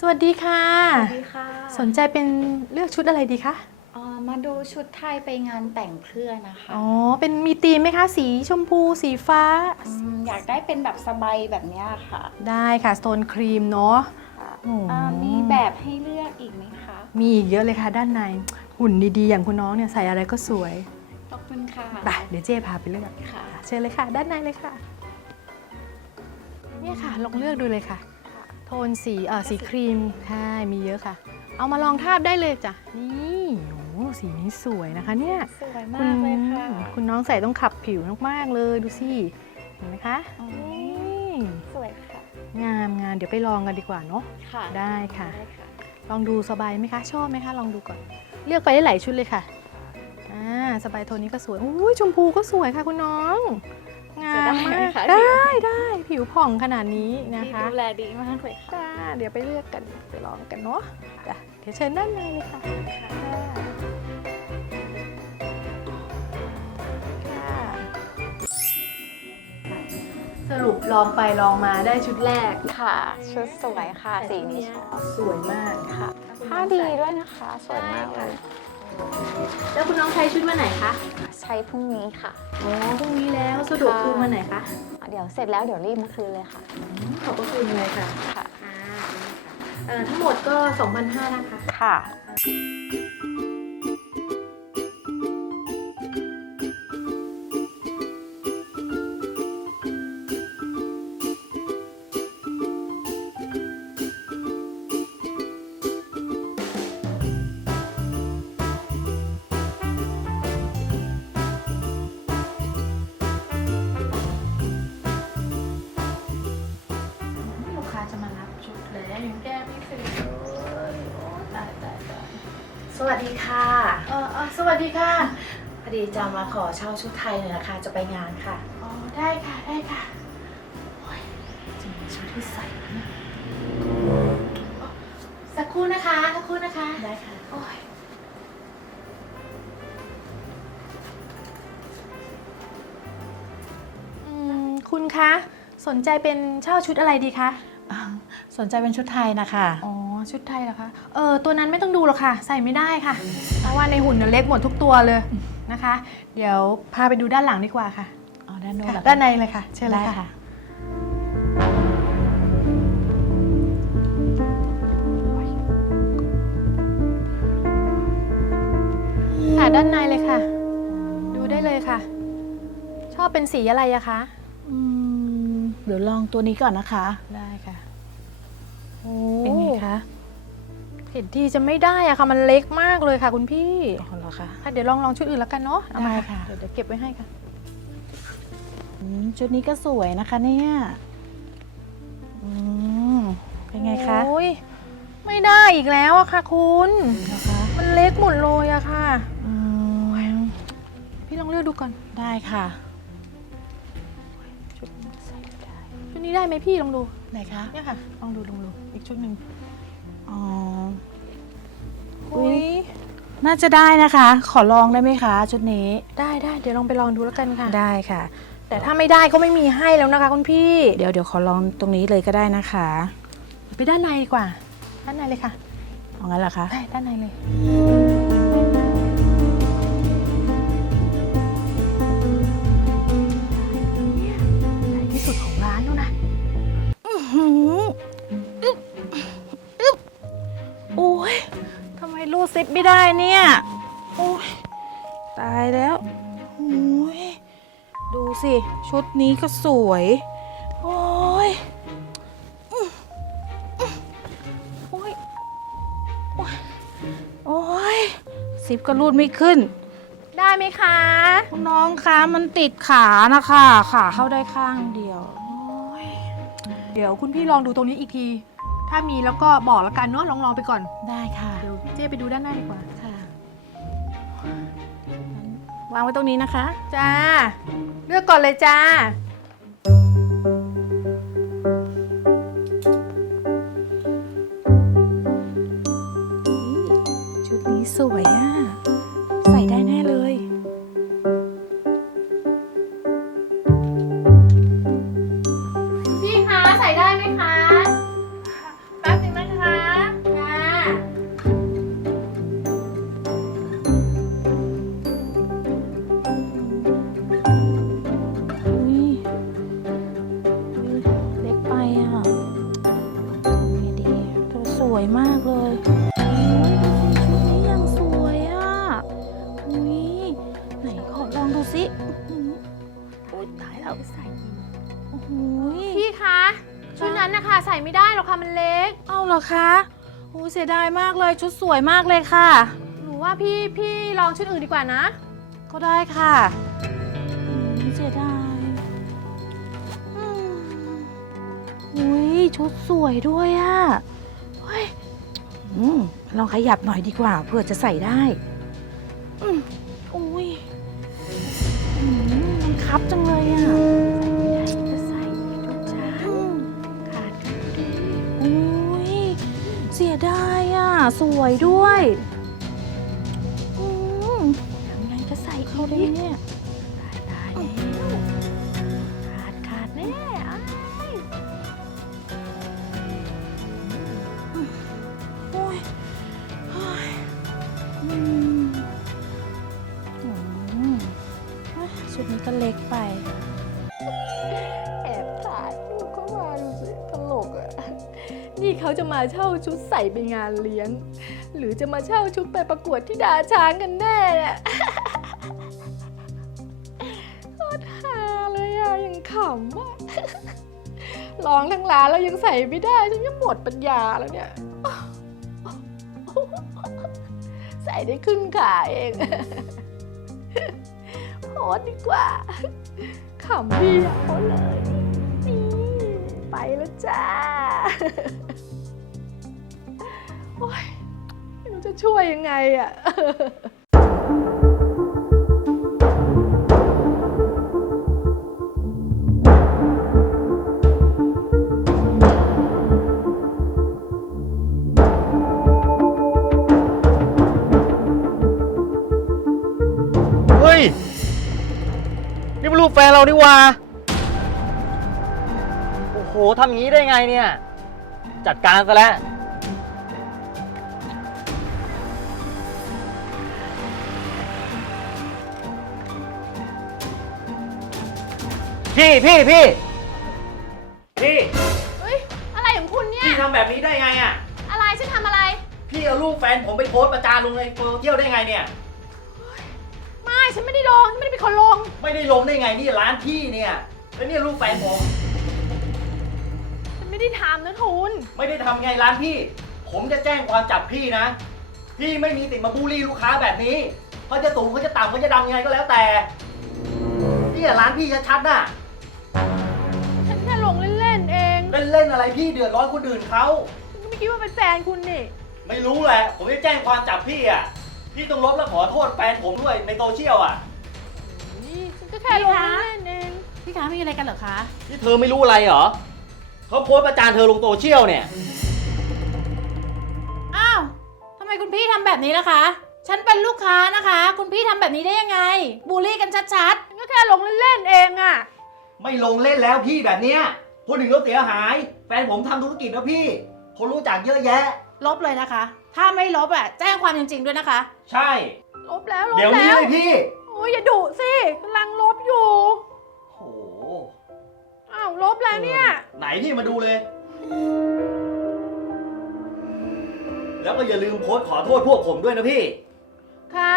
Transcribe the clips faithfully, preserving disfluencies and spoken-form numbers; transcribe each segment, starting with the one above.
วัสดีค่ะสวัสดีค่ะสนใจเป็นเลือกชุดอะไรดีคะอ๋อมาดูชุดไทยไปงานแต่งเพื่อนนะคะอ๋อเป็นมีธีมไหมคะสีชมพูสีฟ้าอืมอยากได้เป็นแบบสบายแบบเนี้ยค่ะได้ค่ะสโตนครีมเนาะค่ะโอ้อ่ามีแบบให้เลือกอีกไหมคะมีอีกเยอะเลยค่ะด้านในหุ่นดีๆอย่างคุณน้องเนี่ยใส่อะไรก็สวยขอบคุณค่ะไปเดี๋ยวเจ๊พาไปเลือกค่ะเชิญเลยค่ะ ด้านในเลยค่ะเนี่ยค่ะลองเลือกดูเลยค่ะค่ะโทนสีเออสีครีมใช่มีเยอะค่ะ เอามาลองทาบได้เลยจ้ะนี่โอ้สีนี้สวยนะคะเนี่ยสวยคุมาณกเลยค่ะคุณน้องใส่ต้องขับผิวมากๆเลยดูสิเห็นไหมคะอ๋อนี่สวยค่ะงามงามเดี๋ยวไปลองกันดีกว่าเนาะค่ะได้ค่ะได้ค่ะลองดูสบายไหมคะชอบไหมคะลองดูก่อนเลือกไปได้หลายชุดเลยค่ะอ่าสบายโทนนี้ก็สวยอุ้ยชมพูก็สวยค่ะคุณน้องงามมากจะได้ไหมคะได้ได้ผิวผ่องขนาดนี้นะที่คะดูแลดีมากเลยค่ะจ้าเดี๋ยวไปเลือกกันไปลองกันเนาะจ้ะเดี๋ยวเชิญด้านในเลยค่ะค่ะสรุปลองไปลองมาได้ชุดแรกค่ะ ชุดสวยค่ะ สีนี้ชอบสวยมากค่ะผ้าดีด้วยนะคะ สวยมากเลยแล้วคุณน้องใช้ชุดวันไหนคะใช้พรุ่งนี้ค่ะอ๋อพรุ่งนี้แล้วสะดวกคืนวันไหนคะเดี๋ยวเสร็จแล้วเดี๋ยวรีบมาคืนเลยค่ะขอบพระคุณเลยค่ะค่ะอ่าเอ่อทั้งหมดก็ สองพันห้าร้อย นะคะค่ะลูกค้าจะมารับชุดแล้วยังแก้ไม่เสร็จเลยโอ้ตายตายตายสวัสดีค่ะเออเออสวัสดีค่ะพอดีจะมาขอเช่าชุดไทยหน่อยนะคะ จะไปงานค่ะอ๋อ ได้ค่ะ ได้ค่ะโอ้ยจะมีชุดที่ใส่ไหมเนี่ยอ๋อสักครู่นะคะ สักครู่นะคะได้ค่ะโอ้ยอืมคุณคะ สนใจเป็นเช่าชุดอะไรดีคะสนใจเป็นชุดไทยนะคะอ๋อ ชุดไทยเหรอคะ เออ ตัวนั้นไม่ต้องดูหรอกค่ะ ใส่ไม่ได้ค่ะ เพราะว่าในหุ่นเนี่ยเล็กหมดทุกตัวเลยนะคะ เดี๋ยวพาไปดูด้านหลังดีกว่าค่ะอ๋อ ด้านโน้นเหรอคะด้านในเลยค่ะ เชิญเลได้ยค่ะค่ะค่ะ ด้านในเลยค่ะ ดูได้เลยค่ะ ชอบเป็นสีอะไรอะคะอืมเดี๋ยวลองตัวนี้ก่อนนะคะได้ค่ะโอ้เป็นไงคะเห็นทีจะไม่ได้อะค่ะ มันเล็กมากเลยค่ะ คุณพี่อ๋อเหรอคะค่ะเดี๋ยวลองลองชุดอื่นแล้วกันเนาะเอามาได้ค่ะเดี๋ยวเดี๋ยวเก็บไว้ให้ค่ะอืมชุดนี้ก็สวยนะคะเนี่ยอืมเป็นไงคะโอ้ยไม่ได้อีกแล้วอะค่ะคุณนะคะมันเล็กหมดเลยอะค่ะอืมพี่ลองเลือกดูก่อนได้ค่ะชุดนี้ใส่ไม่ได้ชุดนี้ได้ไหมพี่ลองดูไหนคะเนี่ยค่ะ ลองดูลองดูอีกชุดหนึ่งอ๋ออุ้ยน่าจะได้นะคะ ขอลองได้ไหมคะ ชุดนี้ได้ได้เดี๋ยวลองไปลองดูแล้วกันค่ะได้ค่ะแต่ถ้าไม่ได้ก็ไม่มีให้แล้วนะคะคุณพี่เดี๋ยวเดี๋ยวขอลองตรงนี้เลยก็ได้นะคะไปด้านในดีกว่า ด้านในเลยค่ะเอางั้นเหรอคะได้ด้านในเลยเนี่ยใหญ่ที่สุดของร้านแล้วนะหืมอึ๊บอึ๊บโอ้ยทำไมรูดซิปไม่ได้เนี่ย โอ้ยตายแล้วโอ้ยดูสิ ชุดนี้ก็สวย โอ้ยอื้ออื้อโอ้ยโอ้ยโอ้ยซิปก็รูดไม่ขึ้นได้ไหมคะคุณน้องคะมันติดขานะคะขาเข้าได้ข้างเดียวโอ้ยเดี๋ยวคุณพี่ลองดูตรงนี้อีกที ถ้ามีแล้วก็บอกแล้วกันเนาะลองลองไปก่อนได้ค่ะเดี๋ยวเจ๊ไปดูด้านหน้าดีกว่าค่ะวางไว้ตรงนี้นะคะจ้า เลือกก่อนเลยจ้าชุดนี้สวยอ่ะ ใส่ได้แน่เลยพี่คะใส่ได้ไหมคะ แป๊บนึงนะคะวยมากเลยโอ้ยดูสิชุดนี้ยังสวยอ่ะอุ้ยไหนขอลองดูสิอื้อหือโอ้ยตายแล้วใส่โอ้โหพี่คะชุดนั้นนะคะใส่ไม่ได้หรอกค่ะมันเล็กเอาเหรอคะโอ้ยเสียดายมากเลยชุดสวยมากเลยค่ะหนูว่าพี่พี่ลองชุดอื่นดีกว่านะก็ได้ค่ะอืมเสียดายอืมอุ้ยชุดสวยด้วยอะเฮ้ยอืมลองขยับหน่อยดีกว่าเพื่อจะใส่ได้อืมอุ้ยอืมมันคับจังเลยอะจะใส่ชุดช้าอืมขาดกันดีอุ้ยเสียดายอะสวยด้วยอืมทำไงจะใส่เข้าได้ไหมเนี่ยตายตายแล้วขาดขาดแน่อ้ายโอ้ยเฮ้ยอืมอืมเฮ้ยชุดนี้ก็เล็กไปแอบถ่ายรูปเข้ามาดูสิตลกอ่ะ นี่เขาจะมาเช่าชุดใส่ไปงานเลี้ยง หรือจะมาเช่าชุดไปประกวดที่ดาช้างกันแน่เนี่ย โคตรฮาเลยอ่ะยังขำอ่ะ ร้องทั้งร้านแล้วยังใส่ไม่ได้ฉันก็หมดปัญญาแล้วเนี่ย ใส่ได้ครึ่งขาเอง โพสต์ดีกว่า ขำพี่อ่ะโพสต์เลย นี่ไปแล้วจ้า โอ๊ยไม่รู้จะช่วยยังไงอ่ะเฮ้ย นี่มันรูปแฟนเรานี่หว่า โอ้โห ทำอย่างนี้ได้ไงเนี่ย จัดการซะแล้ว พี่พี่พี่พี่เฮ้ย อะไรของคุณเนี่ยพี่ทำแบบนี้ได้ไงอ่ะอะไรฉันทำอะไรพี่เอารูปแฟนผมไปโพสต์ประจานลงในโซเชียลได้ไงเนี่ยไม่ ฉันไม่ได้ลงฉันไม่ได้เป็นคนลงไม่ได้ลงได้ไงนี่ร้านพี่เนี่ยแล้วเนี่ยรูปแฟนผมฉันไม่ได้ทำนะทุนไม่ได้ทำไงร้านพี่ ผมจะแจ้งความจับพี่นะ พี่ไม่มีสิทธิ์มาบูลลี่ลูกค้าแบบนี้เขาจะสูงเขาจะต่ำเขาจะดำยังไงก็แล้วแต่เนี่ยร้านพี่ชัดๆน่ะฉันแค่ลงเล่นๆเองเล่นๆอะไรพี่เดือดร้อนคนอื่นเขาฉันก็ไม่คิดว่าเป็นแฟนคุณนี่ไม่รู้แหละ ผมจะแจ้งความจับพี่อ่ะ พี่ต้องลบและขอโทษแฟนผมด้วยในโซเชียลอ่ะนี่ฉันก็แค่ลงเล่นๆเองพี่คะมีอะไรกันเหรอคะนี่เธอไม่รู้อะไรเหรอเขาโพสต์ประจานเธอลงโซเชียลเนี่ยอ้าวทำไมคุณพี่ทำแบบนี้ล่ะคะ ฉันเป็นลูกค้านะคะ คุณพี่ทำแบบนี้ได้ยังไง บูลลี่กันชัดฉันก็แค่ลงเล่นๆเองอะไม่ลงเล่นแล้วพี่แบบเนี้ยคนอื่นเขาเสียหาย แฟนผมทำธุรกิจนะพี่คนรู้จักเยอะแยะๆ ลบเลยนะคะ ถ้าไม่ลบอ่ะแจ้งความจริงๆด้วยนะคะใช่ลบแล้วลบเดี๋ยวนี้แล้วเลยพี่โอ้ยอย่าดุสิกำลังลบอยู่โอ้โหอ้าวลบแล้วเนี่ยไหนพี่มาดูเลย แล้วก็อย่าลืมโพสต์ขอโทษพวกผมด้วยนะพี่ค่ะ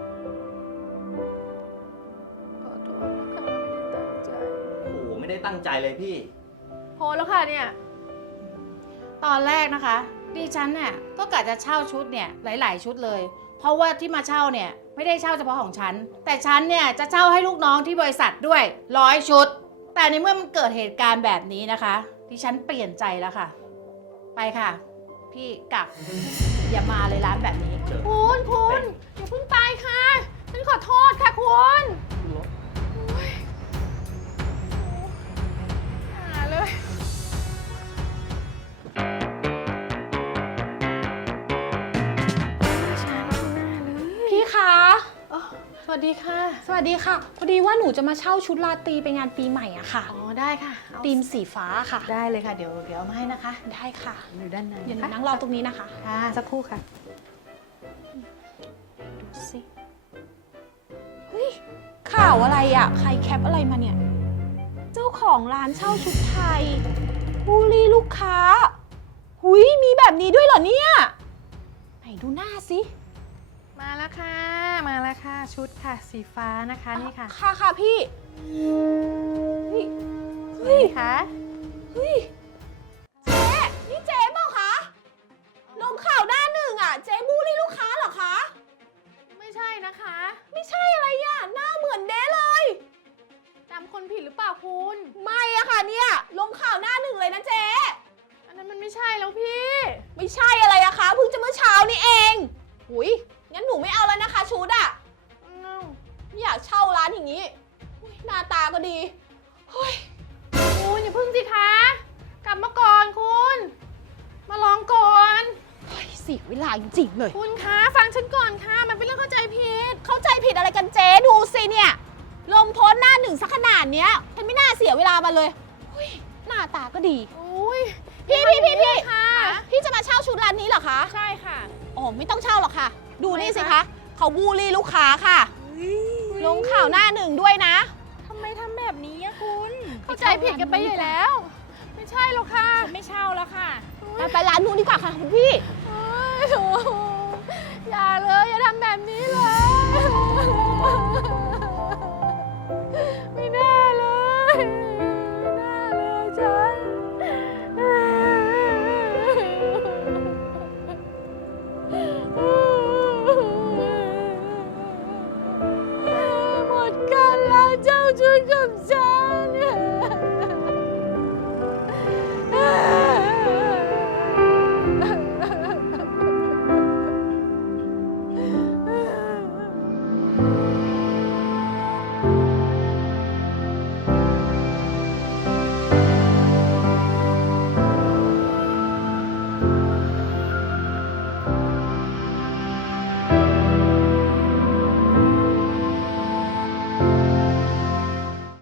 ขอโทษนะคะไม่ได้ตั้งใจโอ้โหไม่ได้ตั้งใจเลยพี่โพสแล้วค่ะเนี่ยตอนแรกนะคะดิฉันเนี่ยก็กะจะเช่าชุดเนี่ยหลาย ๆ ชุดเลย เพราะว่าที่มาเช่าเนี่ยไม่ได้เช่าเฉพาะของฉัน แต่ฉันเนี่ยจะเช่าให้ลูกน้องที่บริษัทด้วยร้อยชุด แต่ในเมื่อมันเกิดเหตุการณ์แบบนี้นะคะดิฉันเปลี่ยนใจแล้วค่ะ ไปค่ะ พี่กลับอย่ามาเลยร้านแบบนี้คุณคุณอย่าเพิ่งไปค่ะ ฉันขอโทษค่ะคุณโอ้ยหาเลยพี่คะสวัสดีค่ะสวัสดีค่ะ พอดีว่าหนูจะมาเช่าชุดราตรีไปงานปีใหม่อะค่ะอ๋อได้ค่ะเอาธีมสีฟ้าค่ะได้เลยค่ะ เดี๋ยวเดี๋ยวเอามาให้นะคะได้ค่ะอยู่ด้านในเดี๋ยวหนูค่ะนั่งรอตรงนี้นะคะค่ะสักครู่ค่ะดูสิ เฮ้ย ข่าวอะไรอะใครแคปอะไรมาเนี่ย เจ้าของร้านเช่าชุดไทยบูลลี่ลูกค้าหุยมีแบบนี้ด้วยเหรอเนี่ย ไหนดูหน้าสิมาแล้วค่ะ มาแล้วค่ะ ชุดค่ะ สีฟ้านะคะนี่ค่ะค่ะค่ะพี่ เฮ้ย เฮ้ยค่ะเฮ้ย เจ๊นี่เจ๊เปล่าคะลงข่าวหน้าหนึ่งอ่ะ เจ๊บูลลี่ลูกค้าเหรอคะไม่ใช่นะคะไม่ใช่อะไรอ่ะ หน้าเหมือนเด้เลยจำคนผิดหรือเปล่าคุณไม่อะค่ะเนี่ย ลงข่าวหน้าหนึ่งเลยนะเจ๊อันนั้นมันไม่ใช่แล้วพี่ไม่ใช่อะไรอะคะเพิ่งจะเมื่อเช้านี่เองหุยงั้นหนูไม่เอาแล้วนะคะชุดอะอ้าวไม่อยากเช่าร้านอย่างนี้อุ๊ยหน้าตาก็ดีเฮ้ยคุณอย่าพึ่งสิคะ กลับมาก่อนคุณ มาลองก่อนเฮ้ยเสียเวลาจริงๆเลยคุณคะฟังฉันก่อนค่ะ มันเป็นเรื่องเข้าใจผิดเข้าใจผิดอะไรกันเจ๊ดูสิเนี่ย ลงโพสต์หน้าหนึ่งสักขนาดเนี้ยฉันไม่น่าเสียเวลามาเลยเฮ้ยหน้าตาก็ดีอุ้ยพี่พี่พี่พี่ค่ะพี่จะมาเช่าชุดร้านนี้เหรอคะใช่ค่ะอ๋อไม่ต้องเช่าหรอกค่ะ ดูนี่สิทำไมคะคะเขาบูลลี่ลูกค้าค่ะ ลงข่าวหน้าหนึ่งด้วยนะทำไมทำแบบนี้อะคุณเข้าใจผิดกันไปใหญ่แล้ว ไม่ใช่หรอกค่ะฉันไม่เช่าแล้วค่ะไปไปร้านนู้นดีกว่าค่ะคุณพี่โอ๊ยโอ้โหอย่าเลยอย่าทำแบบนี้เลย ไม่น่าเลย ไม่น่าเลยฉัน หมดกันแล้วเจ้าช่วยกับฉั